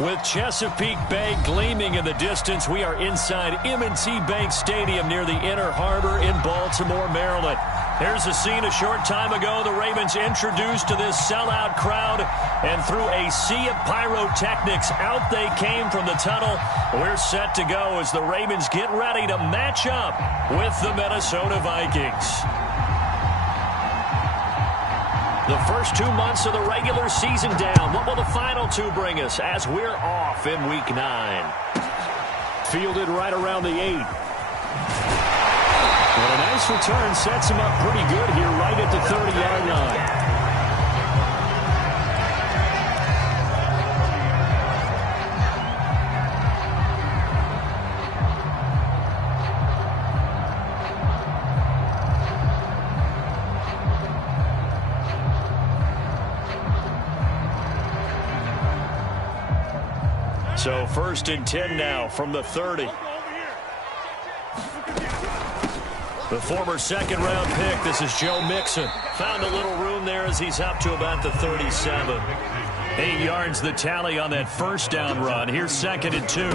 With Chesapeake Bay gleaming in the distance, we are inside M&T Bank Stadium near the Inner Harbor in Baltimore, Maryland. Here's a scene a short time ago. The Ravens introduced to this sellout crowd, and through a sea of pyrotechnics, out they came from the tunnel. We're set to go as the Ravens get ready to match up with the Minnesota Vikings. The first 2 months of the regular season down. What will the final two bring us as we're off in Week 9? Fielded right around the 8. Well, a nice return sets him up pretty good here right at the 30-yard line. So 1st and 10 now from the 30. The former second-round pick, this is Joe Mixon. Found a little room there as he's up to about the 37. 8 yards the tally on that first down run. Here's 2nd and 2.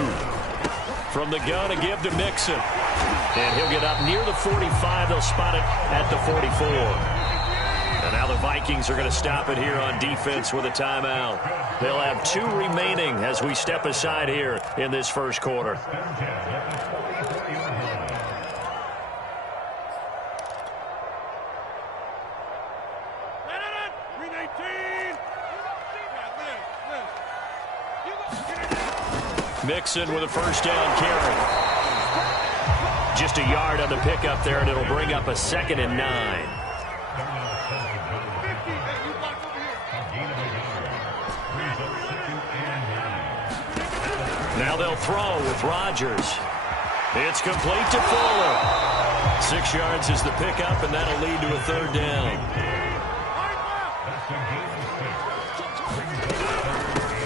From the gun, a give to Mixon. And he'll get up near the 45. They'll spot it at the 44. And now the Vikings are going to stop it here on defense with a timeout. They'll have 2 remaining as we step aside here in this first quarter. Mixon with a first down carry. Just a yard on the pickup there, and it'll bring up a 2nd and 9. Now they'll throw with Rodgers. It's complete to Fuller. 6 yards is the pickup, and that'll lead to a 3rd down.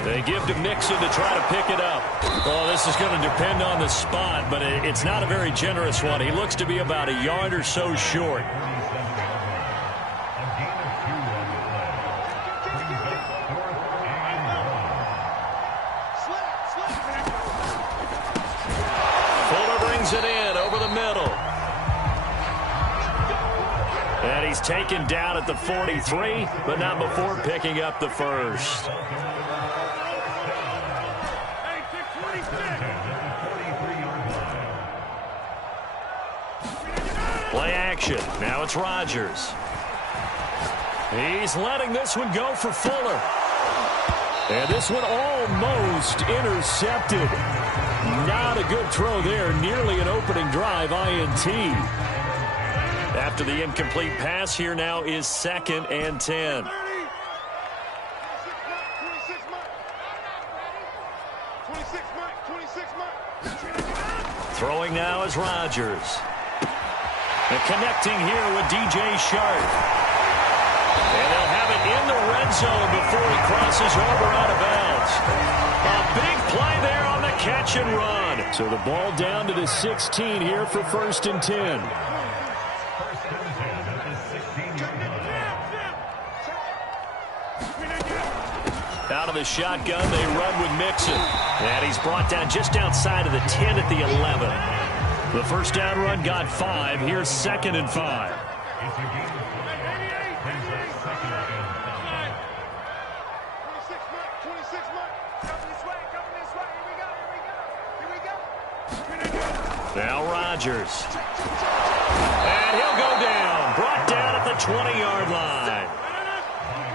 They give to Mixon to try to pick it up. Oh, this is going to depend on the spot, but it's not a very generous one. He looks to be about a yard or so short. It in over the middle. And he's taken down at the 43, but not before picking up the first. Play action. Now it's Rodgers. He's letting this one go for Fuller. And this one almost intercepted. Not a good throw there. Nearly an opening drive INT. After the incomplete pass, here now is 2nd and 10. Throwing now is Rodgers. And connecting here with DJ Sharp. And they'll have it in the red zone before he crosses over out of bounds. A big play there on the catch and run. So the ball down to the 16 here for 1st and 10. Out of the shotgun, they run with Mixon. And he's brought down just outside of the 10 at the 11. The first down run got 5. Here's 2nd and 5. Now Rodgers. And he'll go down. Brought down at the 20-yard line.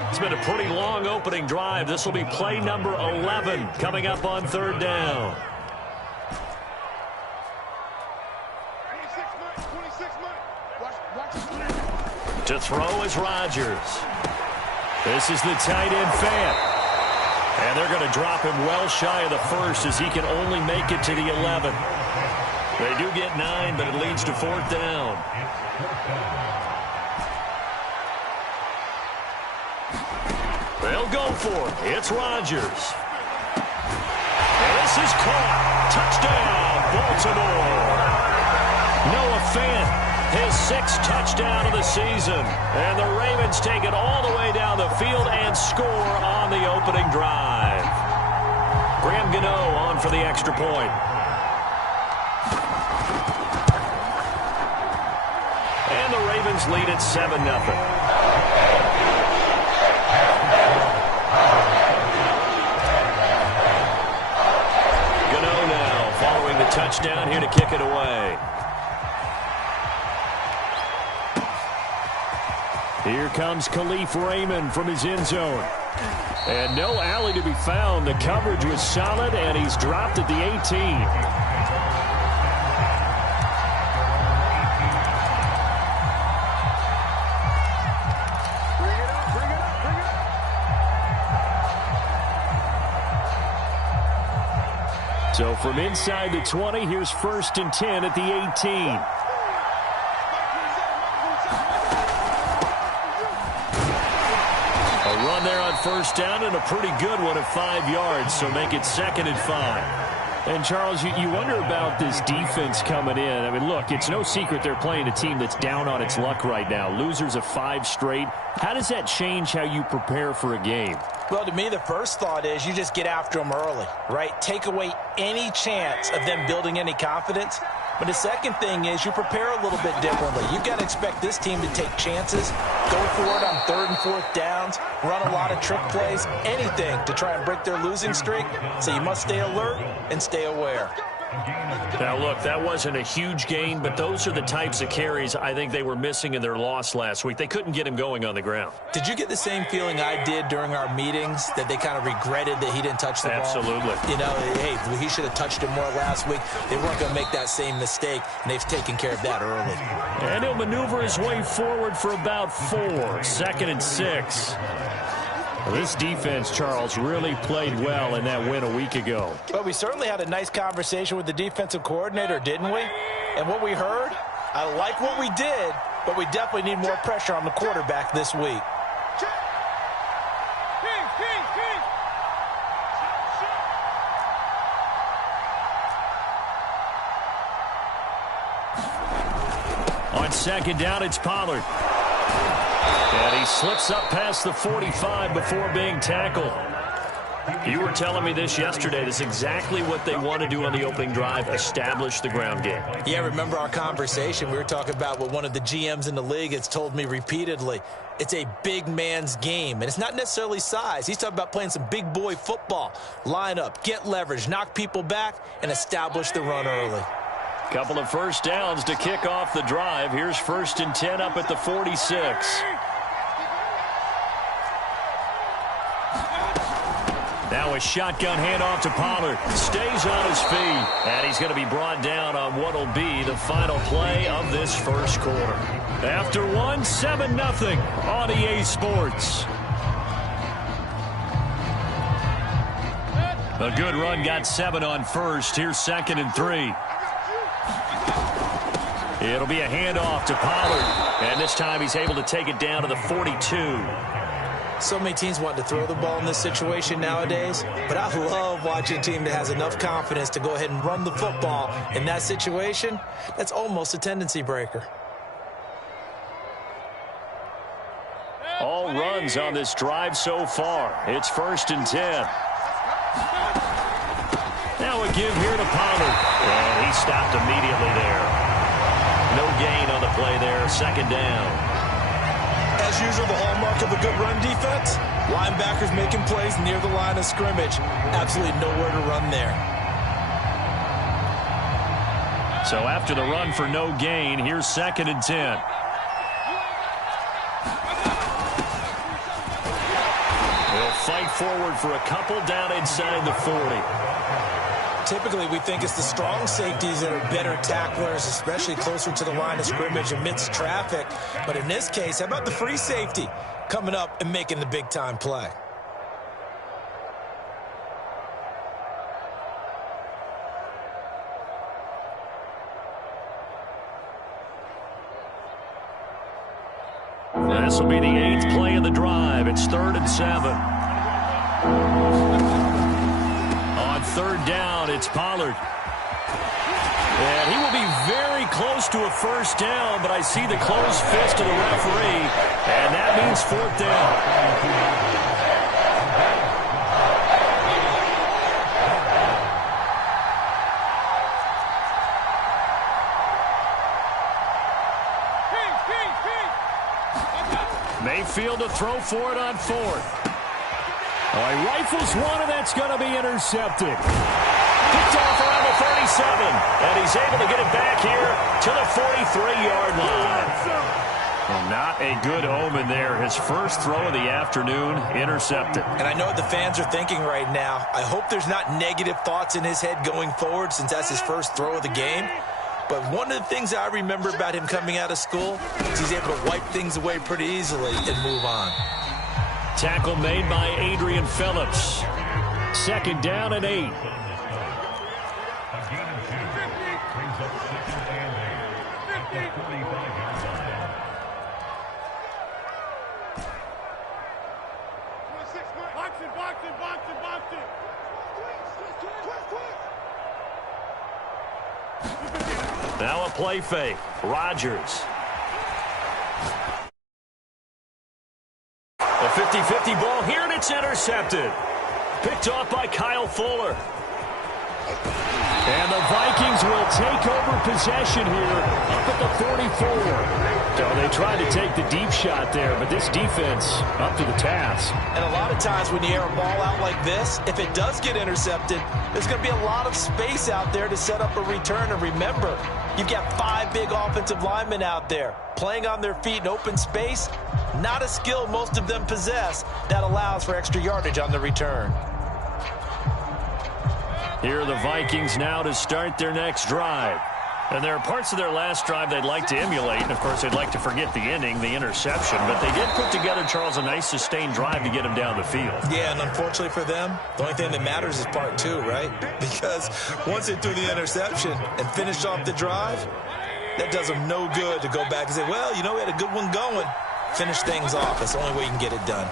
It's been a pretty long opening drive. This will be play number 11 coming up on 3rd down. To throw is Rodgers. This is the tight end Fant. And they're going to drop him well shy of the first as he can only make it to the 11. They do get 9, but it leads to 4th down. They'll go for it. It's Rodgers. And this is caught. Touchdown, Baltimore. Noah Fant, his 6th touchdown of the season. And the Ravens take it all the way down the field and score on the opening drive. Graham Gano on for the extra point. And the Ravens lead at 7-0. Gano now following the touchdown here to kick it away. Here comes Khalif Raymond from his end zone. And no alley to be found. The coverage was solid, and he's dropped at the 18. So from inside the 20, here's 1st and 10 at the 18. A run there on 1st down, and a pretty good one at 5 yards, so make it 2nd and 5. And, Charles, you wonder about this defense coming in. I mean, look, it's no secret they're playing a team that's down on its luck right now. Losers of 5 straight. How does that change how you prepare for a game? Well, to me, the first thought is you just get after them early, right? Take away any chance of them building any confidence. But the second thing is you prepare a little bit differently. You've got to expect this team to take chances, go for it on 3rd and 4th downs, run a lot of trick plays, anything to try and break their losing streak. So you must stay alert and stay aware. Now, look, that wasn't a huge gain, but those are the types of carries I think they were missing in their loss last week. They couldn't get him going on the ground. Did you get the same feeling I did during our meetings, that they kind of regretted that he didn't touch the ball? Absolutely. You know, hey, he should have touched it more last week. They weren't going to make that same mistake, and they've taken care of that early. And he'll maneuver his way forward for about 4, 2nd and 6. This defense, Charles, really played well in that win a week ago. But we certainly had a nice conversation with the defensive coordinator, didn't we? And what we heard, I like what we did, but we definitely need more pressure on the quarterback this week. On 2nd down, it's Pollard. And he slips up past the 45 before being tackled. You were telling me this yesterday. This is exactly what they want to do on the opening drive, establish the ground game. Yeah, remember our conversation? We were talking about what one of the GMs in the league has told me repeatedly. It's a big man's game, and it's not necessarily size. He's talking about playing some big boy football. Line up, get leverage, knock people back, and establish the run early. Couple of 1st downs to kick off the drive. Here's 1st and 10 up at the 46. Now a shotgun handoff to Pollard. Stays on his feet. And he's going to be brought down on what will be the final play of this 1st quarter. After 1, 7-0 on EA Sports. A good run, got 7 on 1st. Here's 2nd and 3. It'll be a handoff to Pollard. And this time he's able to take it down to the 42. So many teams want to throw the ball in this situation nowadays, but I love watching a team that has enough confidence to go ahead and run the football. In that situation, that's almost a tendency breaker. All runs on this drive so far. It's 1st and 10. Now a give here to Pollard. And he stopped immediately there. No gain on the play there. 2nd down. As usual, the hallmark of a good run defense, linebackers making plays near the line of scrimmage. Absolutely nowhere to run there. So after the run for no gain, here's 2nd and 10. They'll fight forward for a couple down inside the 40. Typically, we think it's the strong safeties that are better tacklers, especially closer to the line of scrimmage amidst traffic. But in this case, how about the free safety coming up and making the big-time play? This will be the 8th play of the drive. It's 3rd and 7. On 3rd down, it's Pollard. And he will be very close to a 1st down, but I see the closed fist of the referee, and that means 4th down. Mayfield to throw for it on fourth. Oh, he rifles one, and that's going to be intercepted. Picked off around the 37, and he's able to get it back here to the 43-yard line. Well, not a good omen there. His first throw of the afternoon, intercepted. And I know what the fans are thinking right now. I hope there's not negative thoughts in his head going forward since that's his first throw of the game. But one of the things I remember about him coming out of school is he's able to wipe things away pretty easily and move on. Tackle made by Adrian Phillips. Second down and 8. Now a play fake. Rodgers. A 50-50 ball here, and it's intercepted. Picked off by Kyle Fuller. And the Vikings will take over possession here up at the 44. So they tried to take the deep shot there, but this defense up to the task. And a lot of times when you air a ball out like this, if it does get intercepted, there's going to be a lot of space out there to set up a return. And remember, you've got 5 big offensive linemen out there playing on their feet in open space. Not a skill most of them possess that allows for extra yardage on the return. Here are the Vikings now to start their next drive. And there are parts of their last drive they'd like to emulate. And, of course, they'd like to forget the ending, the interception. But they did put together, Charles, a nice sustained drive to get them down the field. Yeah, and unfortunately for them, the only thing that matters is part 2, right? Because once they threw the interception and finished off the drive, that does them no good to go back and say, well, you know, we had a good one going. Finish things off. That's the only way you can get it done.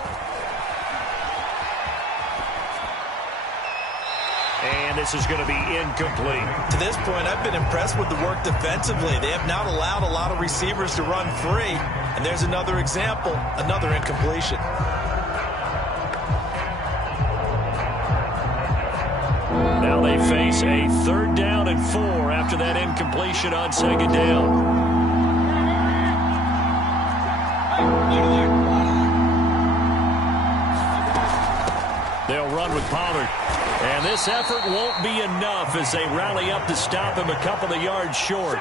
And this is going to be incomplete. To this point, I've been impressed with the work defensively. They have not allowed a lot of receivers to run free. And there's another example, another incompletion. Now they face a 3rd down and 4 after that incompletion on 2nd down. They'll run with Pollard. And this effort won't be enough as they rally up to stop him a couple of yards short.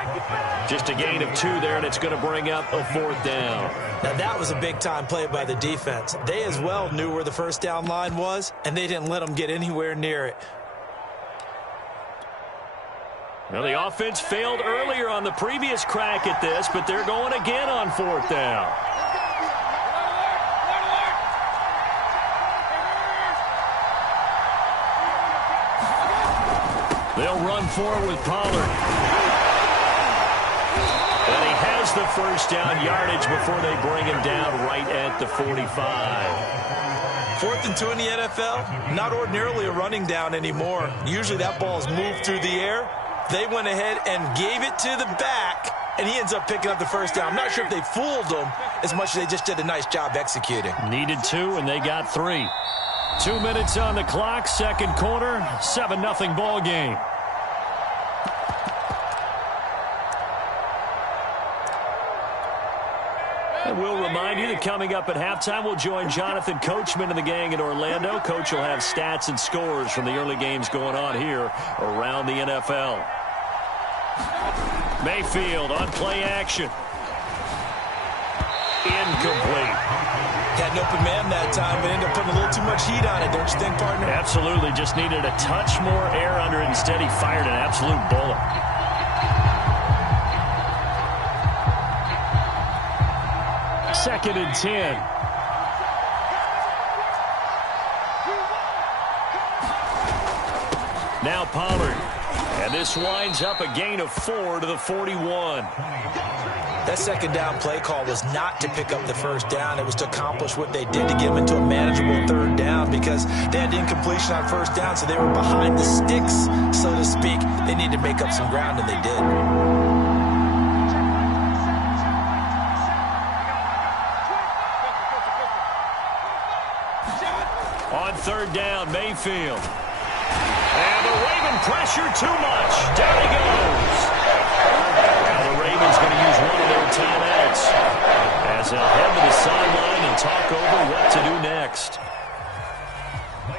Just a gain of 2 there, and it's going to bring up a 4th down. Now, that was a big-time play by the defense. They as well knew where the first down line was, and they didn't let them get anywhere near it. Well, the offense failed earlier on the previous crack at this, but they're going again on 4th down. They'll run forward with Pollard. And he has the first down yardage before they bring him down right at the 45. 4th and 2 in the NFL, not ordinarily a running down anymore. Usually that ball is moved through the air. They went ahead and gave it to the back, and he ends up picking up the first down. I'm not sure if they fooled him as much as they just did a nice job executing. Needed 2, and they got 3. 2 minutes on the clock, 2nd quarter, 7-0 ball game. And we'll remind you that coming up at halftime, we'll join Jonathan Coachman and the gang in Orlando. Coach will have stats and scores from the early games going on here around the NFL. Mayfield on play action. Incomplete. Had an open man that time, but ended up putting a little too much heat on it, don't you think, partner? Absolutely. Just needed a touch more air under it. Instead, he fired an absolute bullet. Second and 10. Now Pollard. And this winds up a gain of 4 to the 41. That second down play call was not to pick up the first down. It was to accomplish what they did to get them into a manageable 3rd down because they had incompletion on first down, so they were behind the sticks, so to speak. They needed to make up some ground, and they did. On 3rd down, Mayfield. And the Raven pressure too much. Down he goes. Now the Ravens going to use one of their timeouts as they'll head to the sideline and talk over what to do next.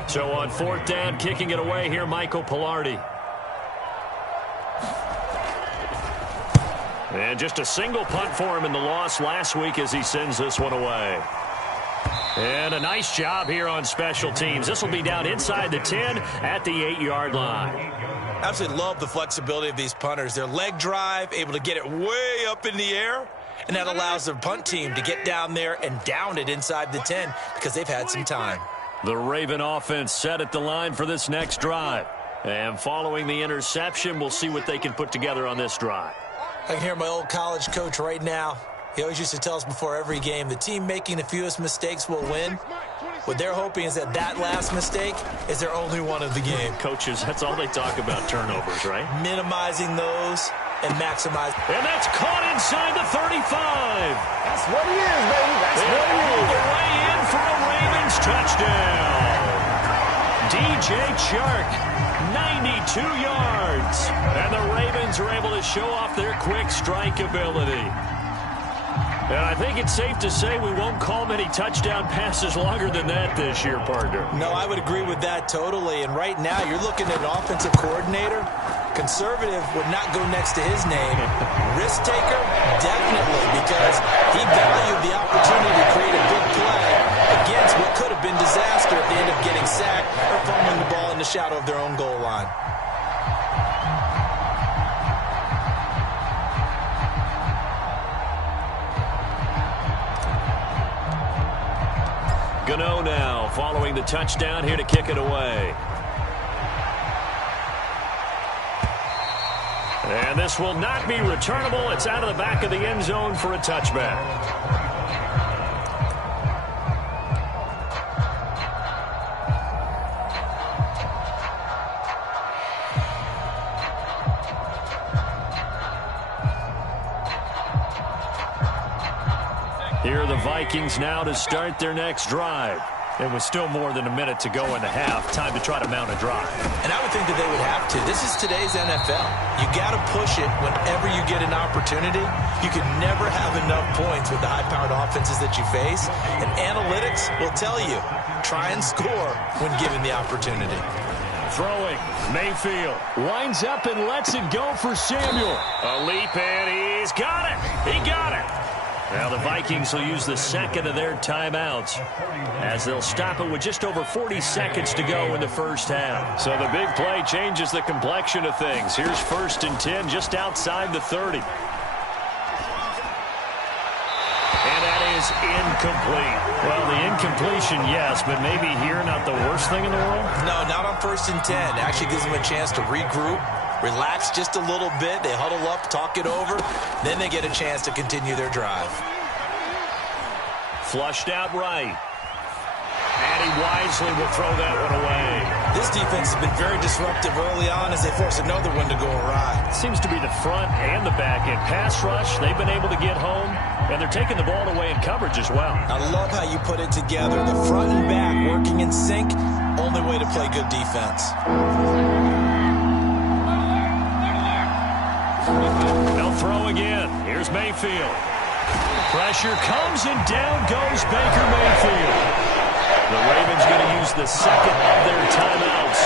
So on 4th down, kicking it away here, Michael Pilardi. And just a single punt for him in the loss last week as he sends this one away. And a nice job here on special teams. This will be down inside the 10 at the 8-yard line. Absolutely love the flexibility of these punters. Their leg drive, able to get it way up in the air, and that allows their punt team to get down there and down it inside the 10 because they've had some time. The Raven offense set at the line for this next drive. And following the interception, we'll see what they can put together on this drive. I can hear my old college coach right now. He always used to tell us before every game, the team making the fewest mistakes will win. What they're hoping is that that last mistake is their only one of the game. Coaches, that's all they talk about, turnovers, right? Minimizing those and maximizing. And that's caught inside the 35. That's what it is, baby. That's what it is. All the way in for a Ravens touchdown. DJ Chark, 92 yards. And the Ravens are able to show off their quick strike ability. And I think it's safe to say we won't call many touchdown passes longer than that this year, partner. No, I would agree with that totally. And right now, you're looking at an offensive coordinator. Conservative would not go next to his name. Risk taker, definitely, because he valued the opportunity to create a big play against what could have been disaster if they end up getting sacked or fumbling the ball in the shadow of their own goal line. Gano now following the touchdown here to kick it away. And this will not be returnable. It's out of the back of the end zone for a touchback. Here are the Vikings now to start their next drive. And with still more than a minute to go in the half, time to try to mount a drive. And I would think that they would have to. This is today's NFL. You got to push it whenever you get an opportunity. You can never have enough points with the high-powered offenses that you face. And analytics will tell you, try and score when given the opportunity. Throwing, Mayfield lines up and lets it go for Samuel. A leap, and he's got it. He got it. Now the Vikings will use the second of their timeouts as they'll stop it with just over 40 seconds to go in the first half. So the big play changes the complexion of things. Here's 1st and 10 just outside the 30. And that is incomplete. Well, the incompletion, yes, but maybe here not the worst thing in the world? No, not on 1st and 10. It actually gives them a chance to regroup. Relax just a little bit. They huddle up, talk it over. Then they get a chance to continue their drive. Flushed out right. And he wisely will throw that one away. This defense has been very disruptive early on as they force another one to go awry. Seems to be the front and the back end. Pass rush, they've been able to get home. And they're taking the ball away in coverage as well. I love how you put it together. The front and back working in sync. Only way to play good defense. They'll throw again. Here's Mayfield. Pressure comes and down goes Baker Mayfield. The Ravens going to use the second of their timeouts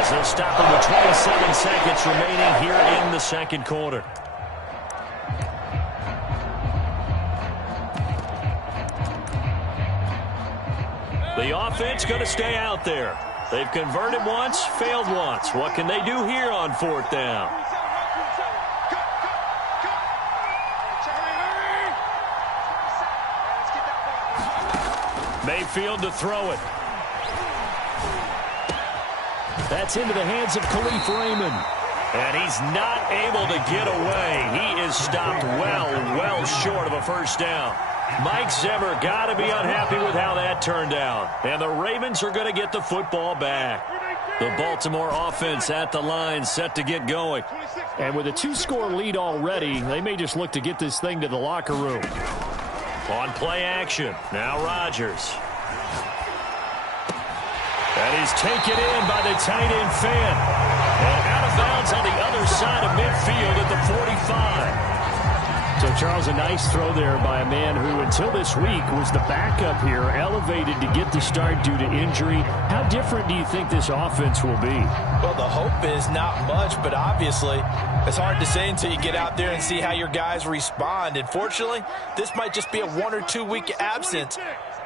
as they'll stop them with 27 seconds remaining here in the second quarter. The offense going to stay out there. They've converted once, failed once. What can they do here on 4th down? Mayfield to throw it. That's into the hands of Khalif Raymond. And he's not able to get away. He is stopped well short of a first down. Mike Zimmer got to be unhappy with how that turned out. And the Ravens are going to get the football back. The Baltimore offense at the line set to get going. And with a 2-score lead already, they may just look to get this thing to the locker room. On play action, now Rodgers. That is taken in by the tight end Fan. And out of bounds on the other side of midfield at the 45. So, Charles, a nice throw there by a man who, until this week, was the backup here, elevated to get the start due to injury. How different do you think this offense will be? Well, the hope is not much, but obviously it's hard to say until you get out there and see how your guys respond. And fortunately, this might just be a 1 or 2 week absence.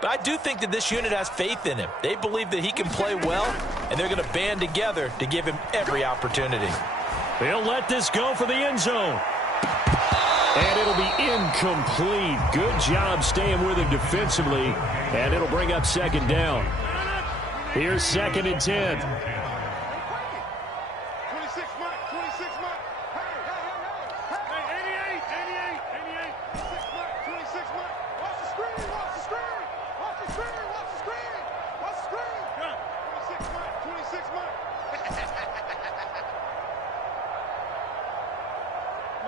But I do think that this unit has faith in him. They believe that he can play well, and they're going to band together to give him every opportunity. They'll let this go for the end zone. And it'll be incomplete. Good job staying with him defensively. And it'll bring up second down. Here's 2nd and 10. 26 Mike. 26 Mike. Hey, 88. 26 Mike. 26 Mike. Watch the screen. Watch the screen. Watch the screen. Watch the screen. Watch the screen. 26 Mike. 26 Mike.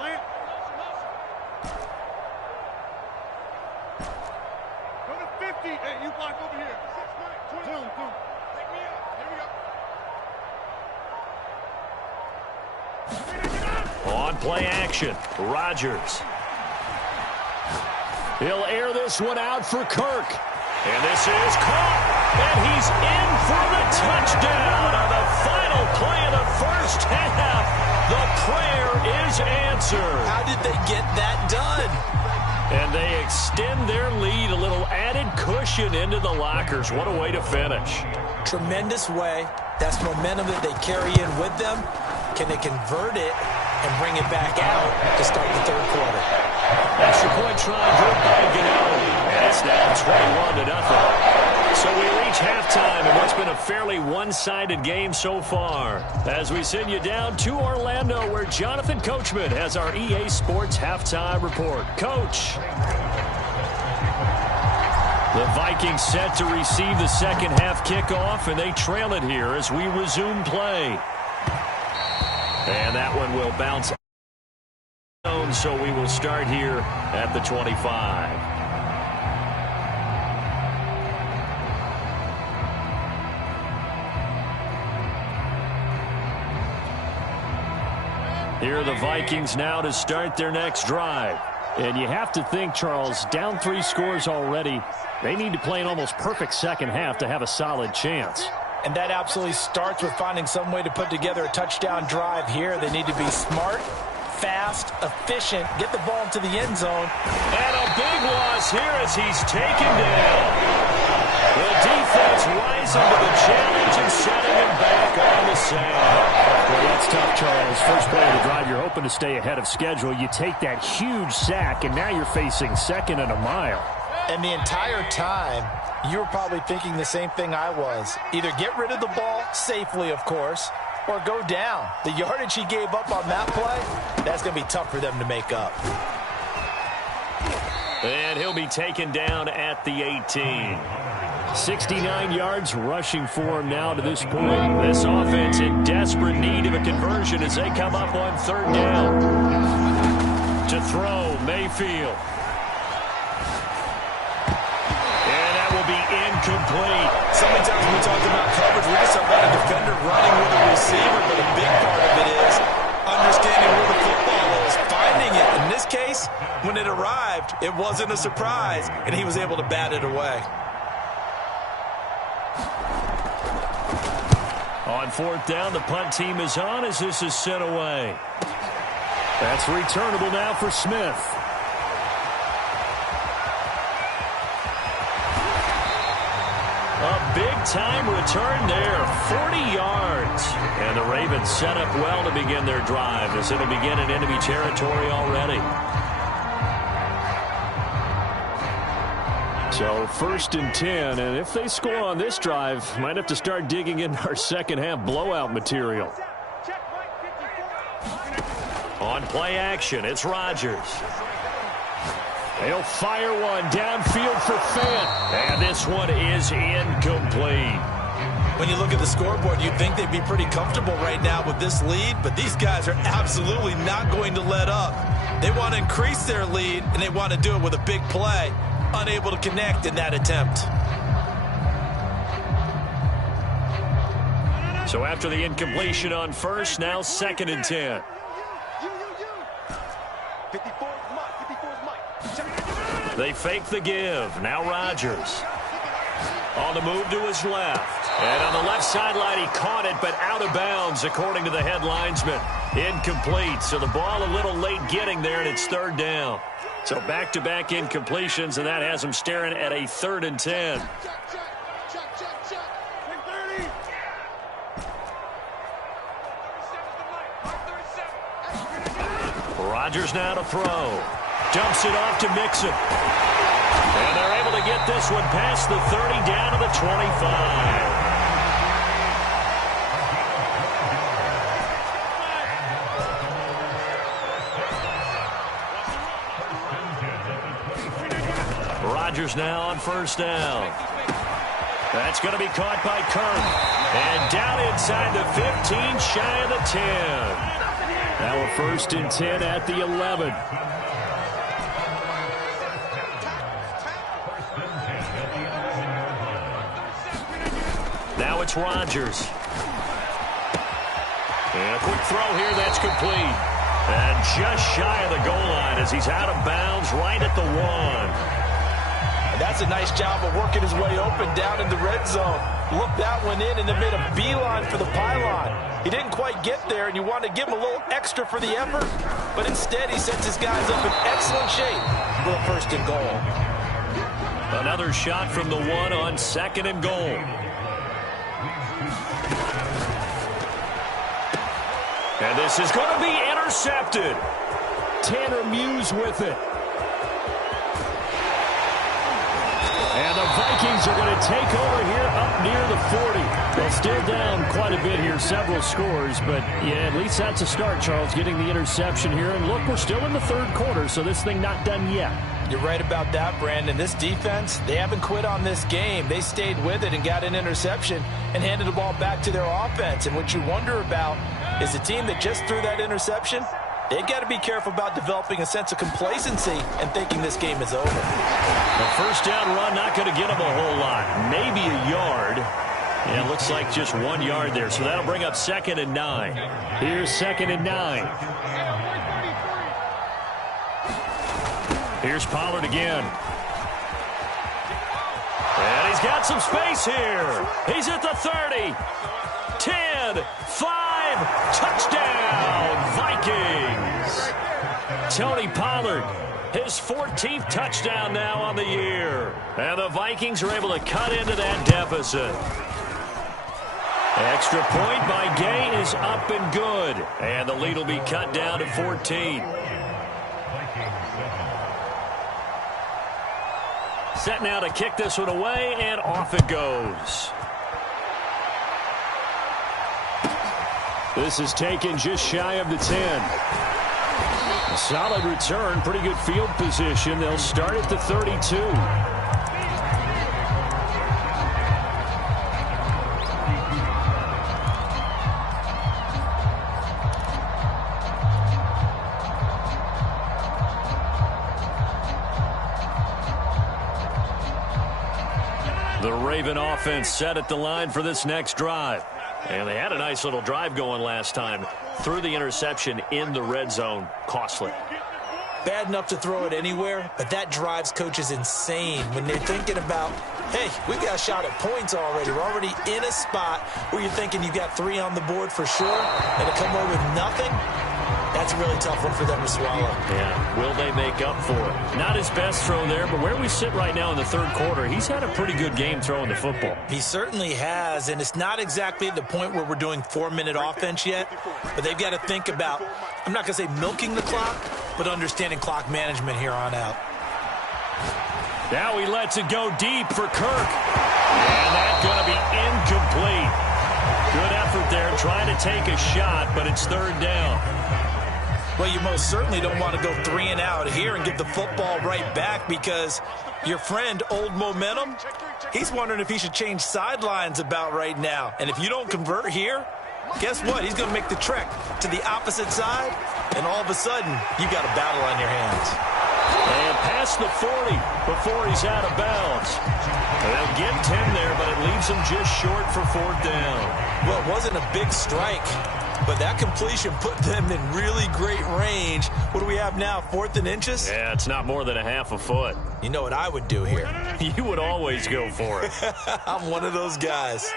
Lance. Go to 50. Hey, you block over here. 6 Mike. 20. Boom. Take me up. Here we go. On play action, Rodgers. He'll air this one out for Kirk. And this is caught. And he's in for the touchdown on the final play of the first half. The prayer is answered. How did they get that done? And they extend their lead, a little added cushion into the lockers. What a way to finish. Tremendous way. That's momentum that they carry in with them. Can they convert it and bring it back out to start the third quarter? Extra point try good by Ganelli. And it's now 21-0. So we reach halftime in what's been a fairly one-sided game so far. As we send you down to Orlando, where Jonathan Coachman has our EA Sports halftime report. Coach. The Vikings set to receive the second half kickoff, and they trail it here as we resume play. And that one will bounce. So we will start here at the 25. Here are the Vikings now to start their next drive. And you have to think, Charles, down 3 scores already. They need to play an almost perfect second half to have a solid chance. And that absolutely starts with finding some way to put together a touchdown drive here. They need to be smart, fast, efficient, get the ball into the end zone. And a big loss here as he's taken down. The defense rising to the challenge and setting him back on the sand. Well, that's tough, Charles. First play of the drive, you're hoping to stay ahead of schedule. You take that huge sack, and now you're facing 2nd and a mile. And the entire time, you were probably thinking the same thing I was. Either get rid of the ball safely, of course, or go down. The yardage he gave up on that play, that's going to be tough for them to make up. And he'll be taken down at the 18. 69 yards rushing for him now to this point. This offense in desperate need of a conversion as they come up on 3rd down. To throw, Mayfield. And that will be incomplete. So many times when we talk about coverage, we just talk about a defender running with a receiver, but a big part of it is understanding where the football is, finding it. In this case, when it arrived, it wasn't a surprise, and he was able to bat it away. On 4th down, the punt team is on as this is sent away. That's returnable now for Smith. A big-time return there, 40 yards. And the Ravens set up well to begin their drive as it'll begin in enemy territory already. So 1st and 10, and if they score on this drive, might have to start digging into our second half blowout material. On play action, it's Rodgers. They'll fire one downfield for Fant, and this one is incomplete. When you look at the scoreboard, you'd think they'd be pretty comfortable right now with this lead, but these guys are absolutely not going to let up. They want to increase their lead, and they want to do it with a big play. Unable to connect in that attempt. So after the incompletion on 1st, now 2nd and 10. 54, come on, 54. They fake the give. Now Rodgers. On the move to his left. And on the left sideline, he caught it, but out of bounds, according to the head linesman. Incomplete. So the ball a little late getting there, and it's third down. So back-to-back incompletions, and that has him staring at a 3rd and 10. Rodgers now to throw. Dumps it off to Mixon. And they're able to get this one past the 30 down to the 25. Rodgers now on first down. That's going to be caught by Kirk. And down inside the 15, shy of the 10. Now a 1st and 10 at the 11. Now it's Rodgers. And a quick throw here that's complete. And just shy of the goal line as he's out of bounds right at the 1. And that's a nice job of working his way open down in the red zone. Looked that one in and then made a beeline for the pylon. He didn't quite get there, and you want to give him a little extra for the effort, but instead he sets his guys up in excellent shape for a 1st and goal. Another shot from the 1 on 2nd and goal. And this is going to be intercepted. Tanner Muse with it. And the Vikings are going to take over here up near the 40. They'll still down quite a bit here, several scores, but yeah, at least that's a start, Charles, getting the interception here. And look, we're still in the 3rd quarter, so this thing not done yet. You're right about that, Brandon. This defense, they haven't quit on this game. They stayed with it and got an interception and handed the ball back to their offense. And what you wonder about is the team that just threw that interception, they've got to be careful about developing a sense of complacency and thinking this game is over. The 1st down run not going to get them a whole lot. Maybe a yard. Yeah, it looks like just 1 yard there. So that'll bring up 2nd and 9. Here's 2nd and 9. Here's Pollard again. And he's got some space here. He's at the 30. 10, 5, touchdown, Vikings. Tony Pollard, his 14th touchdown now on the year. And the Vikings are able to cut into that deficit. Extra point by Gay is up and good. And the lead will be cut down to 14. Set now to kick this one away, and off it goes. This is taken just shy of the 10. A solid return, pretty good field position. They'll start at the 32. The Raven offense set at the line for this next drive. And they had a nice little drive going last time. Threw the interception in the red zone. Costly. Bad enough to throw it anywhere, but that drives coaches insane when they're thinking about, hey, we've got a shot at points already. We're already in a spot where you're thinking you've got 3 on the board for sure, and to come away with nothing, that's a really tough one for them to swallow. Yeah, will they make up for it? Not his best throw there, but where we sit right now in the 3rd quarter, he's had a pretty good game throwing the football. He certainly has, and it's not exactly at the point where we're doing 4-minute offense yet, but they've got to think about, I'm not going to say milking the clock, but understanding clock management here on out. Now he lets it go deep for Kirk. And that's going to be incomplete. Good effort there trying to take a shot, but it's 3rd down. Well, you most certainly don't want to go 3 and out here and get the football right back because your friend, Old Momentum, he's wondering if he should change sidelines about right now. And if you don't convert here, guess what? He's going to make the trek to the opposite side, and all of a sudden, you've got a battle on your hands. And past the 40 before he's out of bounds. They'll get 10 there, but it leaves him just short for 4th down. Well, it wasn't a big strike, but that completion put them in really great range. What do we have now, 4th and inches? Yeah, it's not more than a half a foot. You know what I would do here? You would always go for it. I'm one of those guys.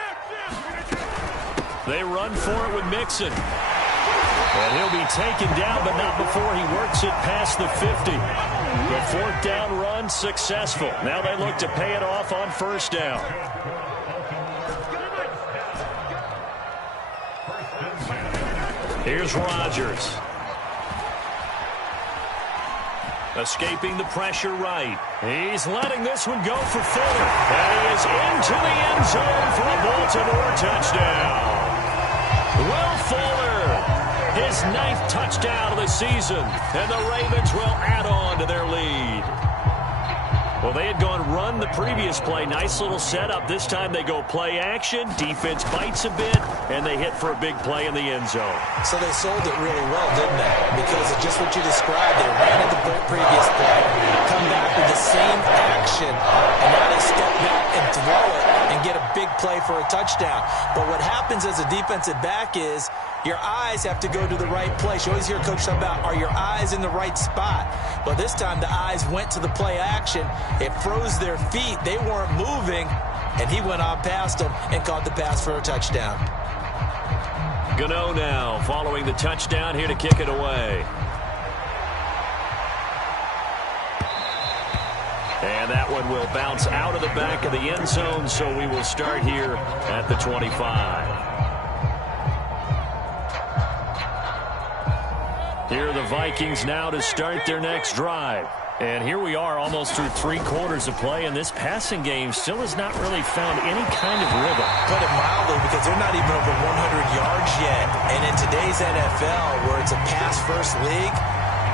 They run for it with Mixon. And he'll be taken down, but not before he works it past the 50. The 4th down run successful. Now they look to pay it off on 1st down. Here's Rodgers. Escaping the pressure right. He's letting this one go for Fuller. And he is into the end zone for a Baltimore touchdown. Will Fuller, his 9th touchdown of the season. And the Ravens will add on to their lead. Well, they had gone run the previous play. Nice little setup. This time they go play action. Defense bites a bit, and they hit for a big play in the end zone. So they sold it really well, didn't they? Because of just what you described. They ran at the previous play, come back with the same action, and now they step back and throw it and get a big play for a touchdown. But what happens as a defensive back is your eyes have to go to the right place. You always hear Coach talk about, are your eyes in the right spot? But this time the eyes went to the play action. It froze their feet. They weren't moving, and he went on past them and caught the pass for a touchdown. Gano now following the touchdown here to kick it away. And that one will bounce out of the back of the end zone, so we will start here at the 25. Here are the Vikings now to start their next drive. And here we are almost through 3 quarters of play, and this passing game still has not really found any kind of rhythm. Put it mildly, because they're not even over 100 yards yet. And in today's NFL, where it's a pass-first league,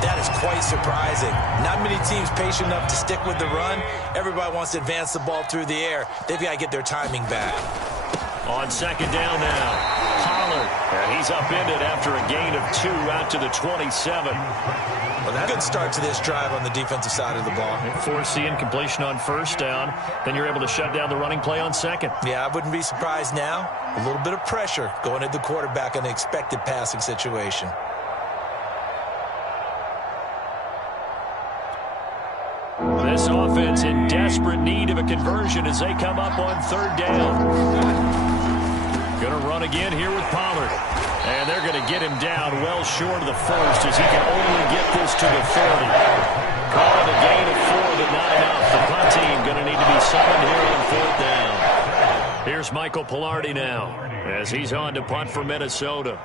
that is quite surprising. Not many teams patient enough to stick with the run. Everybody wants to advance the ball through the air. They've got to get their timing back. On 2nd down now, Pollard. And he's upended after a gain of 2 out to the 27. Well, that's a good start to this drive on the defensive side of the ball. Force the incompletion on 1st down. Then you're able to shut down the running play on 2nd. Yeah, I wouldn't be surprised now. A little bit of pressure going at the quarterback in the expected passing situation. This offense in desperate need of a conversion as they come up on 3rd down. Going to run again here with Pollard. And they're going to get him down well short of the 1st as he can only get this to the 30. Call it a gain of 4, but not enough. The punt team going to need to be summoned here on 4th down. Here's Michael Pilardi now as he's on to punt for Minnesota.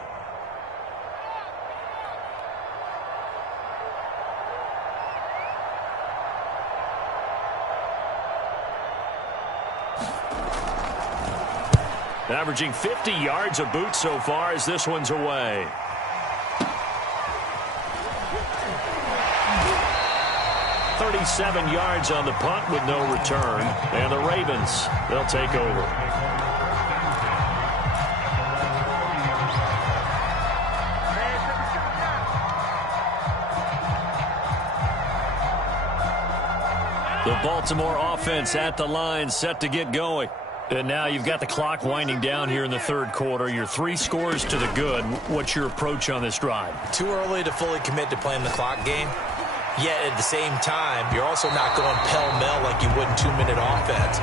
Averaging 50 yards a boot so far as this one's away. "37 yards on the punt with no return. And the Ravens, they'll take over. The Baltimore offense at the line, set to get going. And now you've got the clock winding down here in the 3rd quarter. You're 3 scores to the good. What's your approach on this drive? Too early to fully commit to playing the clock game. Yet at the same time, you're also not going pell-mell like you would in 2-minute offense.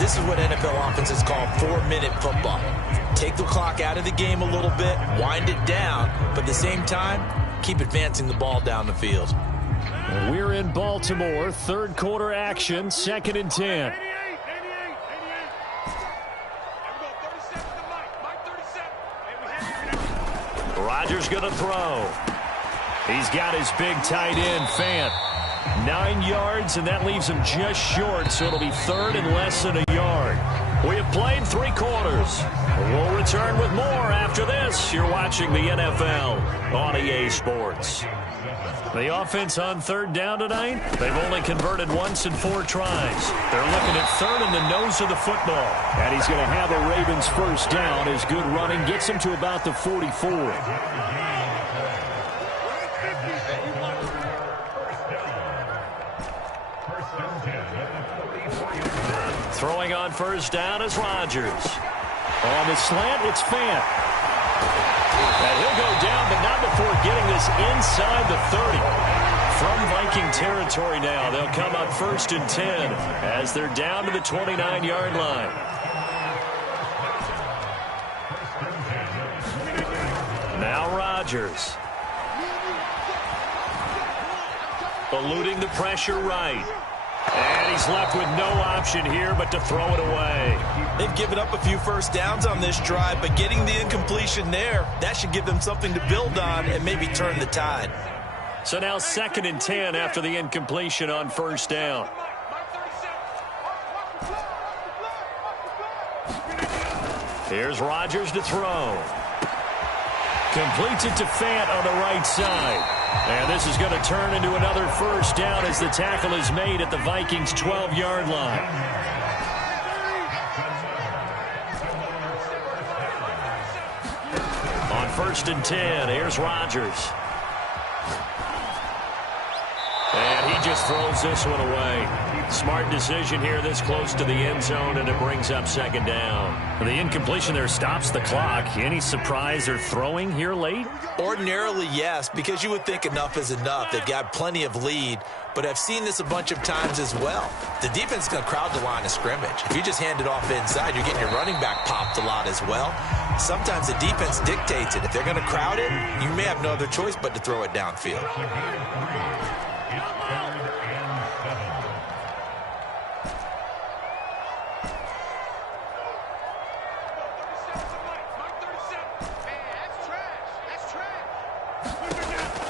This is what NFL offenses call 4-minute football. Take the clock out of the game a little bit, wind it down, but at the same time, keep advancing the ball down the field. We're in Baltimore, 3rd quarter action, 2nd and 10. Rodgers going to throw. He's got his big tight end, Fant. 9 yards, and that leaves him just short, so it'll be 3rd and less than a yard. We have played 3 quarters. We'll return with more after this. You're watching the NFL on EA Sports. The offense on 3rd down tonight, they've only converted once in 4 tries. They're looking at 3rd in the nose of the football. And he's going to have a Ravens 1st down as good running gets him to about the 44. Throwing on 1st down is Rodgers. On the slant, it's Fant. And he'll go down, but not before getting this inside the 30. From Viking territory now, they'll come up 1st and 10 as they're down to the 29-yard line. Now Rodgers. Eluding the pressure right. And he's left with no option here but to throw it away. They've given up a few first downs on this drive, but getting the incompletion there, that should give them something to build on and maybe turn the tide. So now 2nd and 10 after the incompletion on 1st down. Here's Rodgers to throw. Completes it to Fant on the right side. And this is going to turn into another 1st down as the tackle is made at the Vikings' 12-yard line. On 1st and 10, here's Rodgers. And he just throws this one away. Smart decision here this close to the end zone, and it brings up 2nd down. The incompletion there stops the clock. Any surprise they're throwing here late? Ordinarily, yes, because you would think enough is enough. They've got plenty of lead, but I've seen this a bunch of times as well. The defense is going to crowd the line of scrimmage. If you just hand it off inside, you're getting your running back popped a lot as well. Sometimes the defense dictates it. If they're going to crowd it, you may have no other choice but to throw it downfield.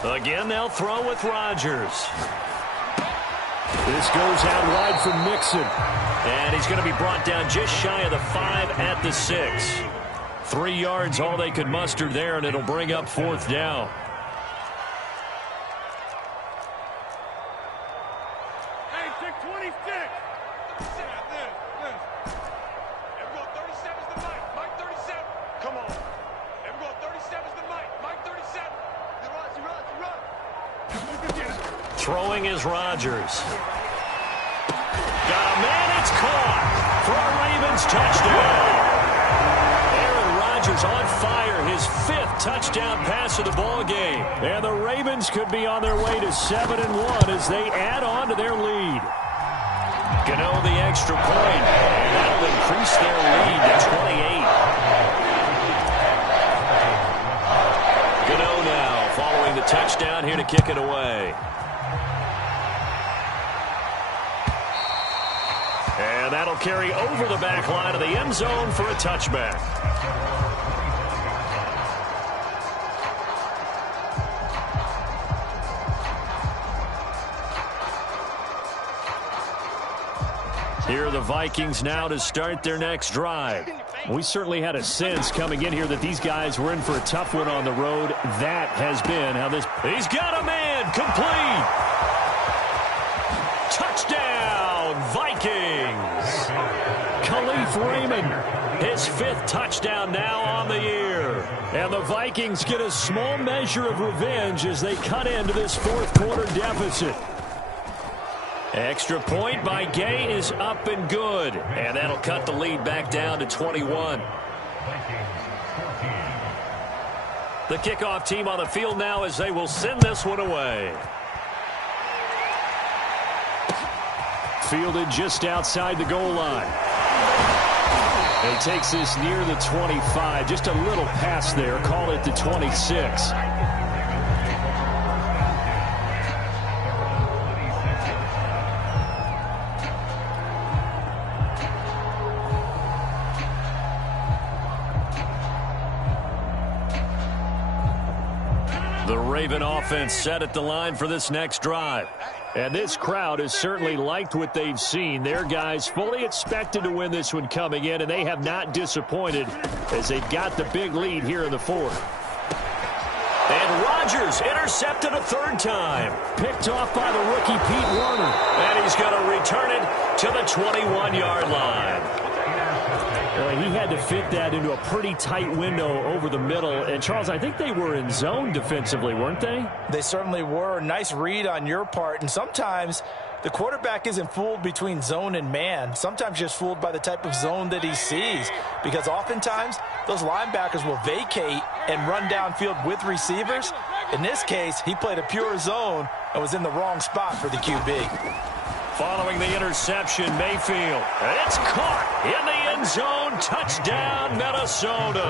Again, they'll throw with Rodgers. This goes out wide for Mixon. And he's going to be brought down just shy of the 5 at the 6. 3 yards, all they could muster there, and it'll bring up 4th down. Hey, take 26. Everyone, 37 is the Mike. Mike 37. Come on. Everyone, 37 is the Mike. Mike 37. Throwing is Rodgers. Got a man, it's caught for a Ravens touchdown. Aaron Rodgers on fire, his 5th touchdown pass of the ball game. And the Ravens could be on their way to 7-1 as they add on to their lead. Gano the extra point, and that'll increase their lead to 28. Gano now following the touchdown here to kick it away. And that'll carry over the back line of the end zone for a touchback. Here are the Vikings now to start their next drive. We certainly had a sense coming in here that these guys were in for a tough one on the road. That has been how this... He's got a man, complete! Touchdown, Vikings! Khalif Raymond, his 5th touchdown now on the year. And the Vikings get a small measure of revenge as they cut into this 4th quarter deficit. Extra point by Gay is up and good. And that'll cut the lead back down to 21. The kickoff team on the field now as they will send this one away. Fielded just outside the goal line. He takes this near the 25. Just a little pass there. Call it the 26. The Raven offense set at the line for this next drive. And this crowd has certainly liked what they've seen. Their guys fully expected to win this one coming in, and they have not disappointed as they've got the big lead here in the 4th. And Rodgers intercepted a 3rd time. Picked off by the rookie Pete Werner. And he's going to return it to the 21-yard line. Well, he had to fit that into a pretty tight window over the middle. And, Charles, I think they were in zone defensively, weren't they? They certainly were. Nice read on your part. And sometimes The quarterback isn't fooled between zone and man. Sometimes just fooled by the type of zone that he sees, because oftentimes those linebackers will vacate and run downfield with receivers. In this case, he played a pure zone and was in the wrong spot for the QB. Following the interception, Mayfield. It's caught in the end zone. Touchdown, Minnesota.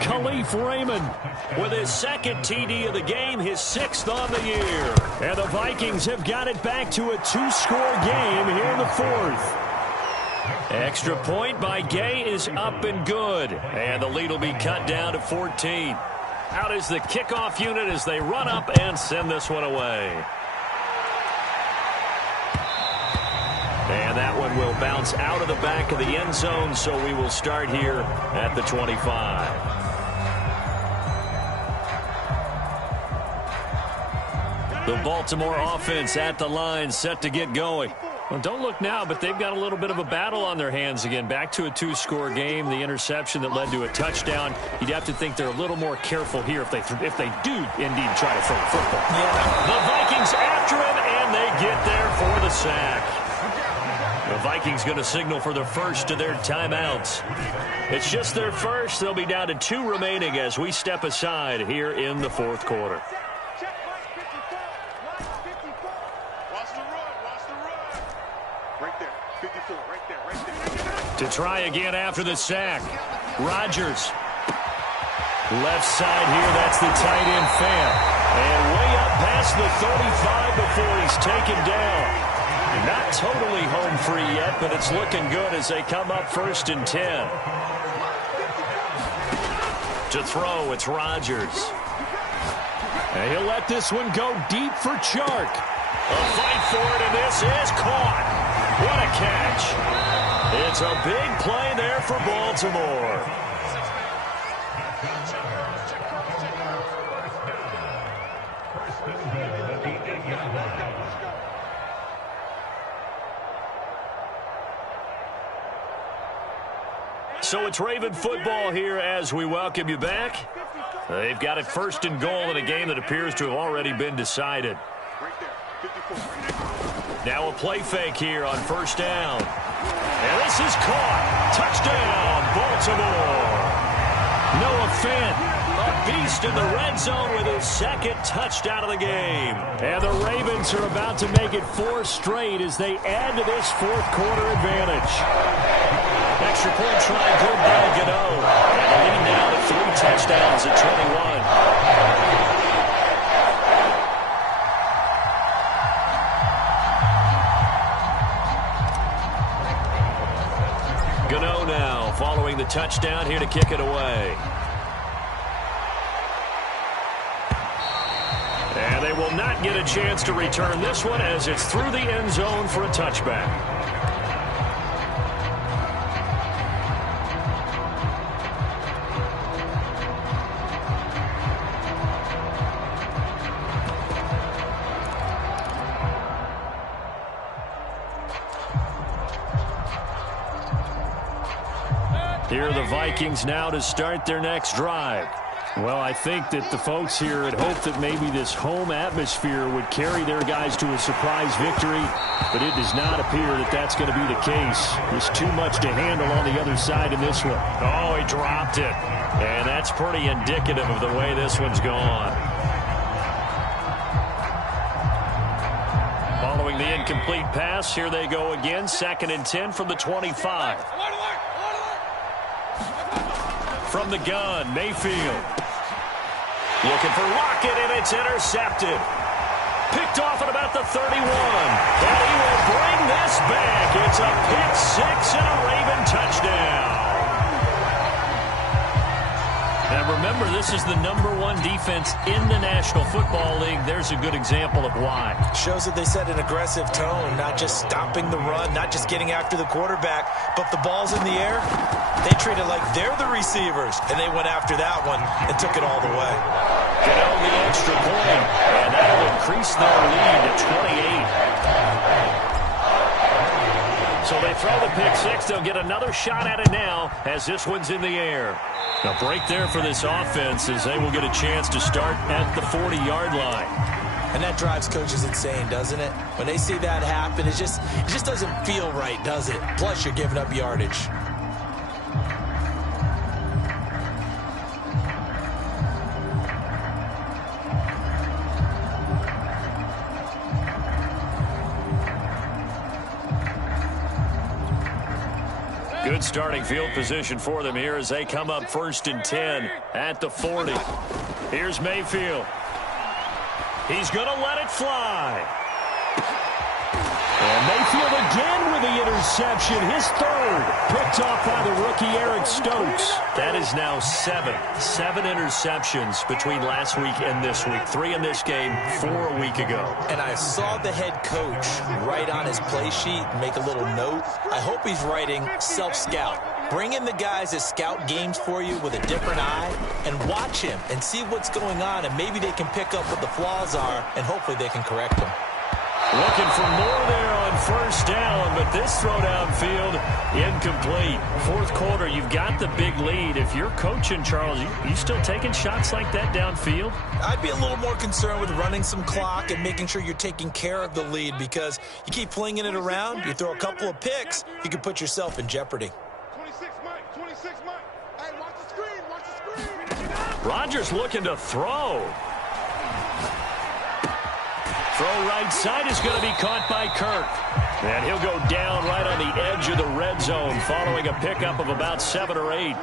Khalif Raymond with his second TD of the game, his 6th on the year. And the Vikings have got it back to a 2-score game here in the 4th. Extra point by Gay is up and good. And the lead will be cut down to 14. Out is the kickoff unit as they run up and send this one away. And that one will bounce out of the back of the end zone, so we will start here at the 25. The Baltimore offense at the line, set to get going. Well, don't look now, but they've got a little bit of a battle on their hands again. Back to a 2-score game. The interception that led to a touchdown. You'd have to think they're a little more careful here if they do indeed try to throw the football. Yeah. The Vikings after him, and they get there for the sack. The Vikings going to signal for the first of their timeouts. It's just their first. They'll be down to 2 remaining as we step aside here in the 4th quarter. To try again after the sack. Rodgers. Left side here, that's the tight end Fant. And way up past the 35 before he's taken down. Not totally home free yet, but it's looking good as they come up 1st and 10. To throw, it's Rodgers. And he'll let this one go deep for Chark. A fight for it, and this is caught. What a catch. It's a big play there for Baltimore. So it's Raven football here as we welcome you back. They've got it 1st and goal in a game that appears to have already been decided. Now a play fake here on 1st down. And this is caught. Touchdown, Baltimore. Noah Fant, a beast in the red zone with his 2nd touchdown of the game. And the Ravens are about to make it 4 straight as they add to this 4th quarter advantage. Extra point try good by Gano. And the lead now to 3 touchdowns at 21. Gano now following the touchdown here to kick it away. And they will not get a chance to return this one as it's through the end zone for a touchback. Here are the Vikings now to start their next drive. Well, I think that the folks here had hoped that maybe this home atmosphere would carry their guys to a surprise victory, but it does not appear that that's going to be the case. There's too much to handle on the other side in this one. Oh, he dropped it. And that's pretty indicative of the way this one's gone. Following the incomplete pass, here they go again. 2nd and 10 from the 25. From the gun, Mayfield. Looking for Lockett, and it's intercepted. Picked off at about the 31. And he will bring this back. It's a pick 6 and a Raven touchdown. And remember, this is the #1 defense in the National Football League. There's a good example of why. Shows that they set an aggressive tone, not just stopping the run, not just getting after the quarterback, but if the ball's in the air, they treat it like they're the receivers, and they went after that one and took it all the way. Get on the extra point, and that'll increase their lead to 28. So they throw the pick 6. They'll get another shot at it now as this one's in the air. A break there for this offense as they will get a chance to start at the 40-yard line. And that drives coaches insane, doesn't it? When they see that happen, it just doesn't feel right, does it? Plus, you're giving up yardage. Good starting field position for them here as they come up 1st and 10 at the 40. Here's Mayfield. He's going to let it fly. And Mayfield again with the interception. His 3rd. Picked off by the rookie Eric Stokes. That is now 7. 7 interceptions between last week and this week. 3 in this game, 4 a week ago. And I saw the head coach write on his play sheet, make a little note. I hope he's writing self-scout. Bring in the guys that scout games for you with a different eye and watch him and see what's going on, and maybe they can pick up what the flaws are, and hopefully they can correct them. Looking for more there on 1st down, but this throw downfield incomplete. 4th quarter, you've got the big lead. If you're coaching, Charles, you still taking shots like that downfield? I'd be a little more concerned with running some clock and making sure you're taking care of the lead, because you keep flinging it around, you throw a couple of picks, you can put yourself in jeopardy. 26 Mike. Hey, watch the screen, watch the screen. Rodgers looking to throw. Throw right side is going to be caught by Kirk. And he'll go down right on the edge of the red zone following a pickup of about 7 or 8.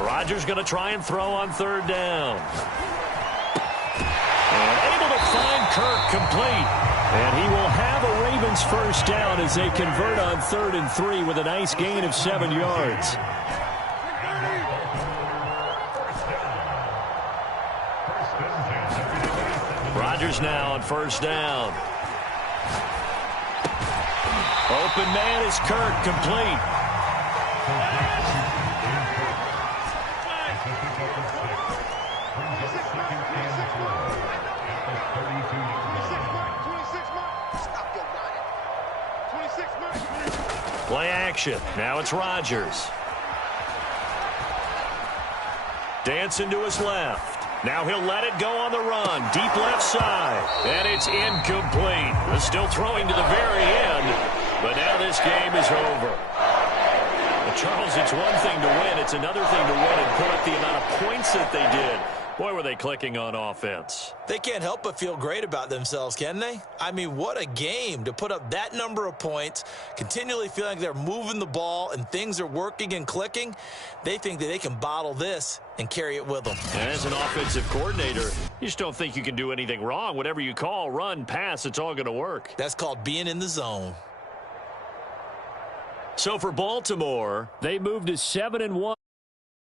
Rodgers going to try and throw on 3rd down. And able to find Kirk complete. And he will have a Ravens 1st down as they convert on 3rd and 3 with a nice gain of 7 yards. Rodgers now on 1st down. Open man is Kirk, complete. Play action. Now it's Rodgers. Dancing to his left. Now he'll let it go on the run. Deep left side. And it's incomplete. Still throwing to the very end. But now this game is over. Well, Charles, it's one thing to win. It's another thing to win and put up the amount of points that they did. Boy, were they clicking on offense. They can't help but feel great about themselves, can they? I mean, what a game to put up that number of points, continually feeling like they're moving the ball and things are working and clicking. They think that they can bottle this and carry it with them. And as an offensive coordinator, you just don't think you can do anything wrong. Whatever you call, run, pass, it's all going to work. That's called being in the zone. So for Baltimore, they moved to 7-1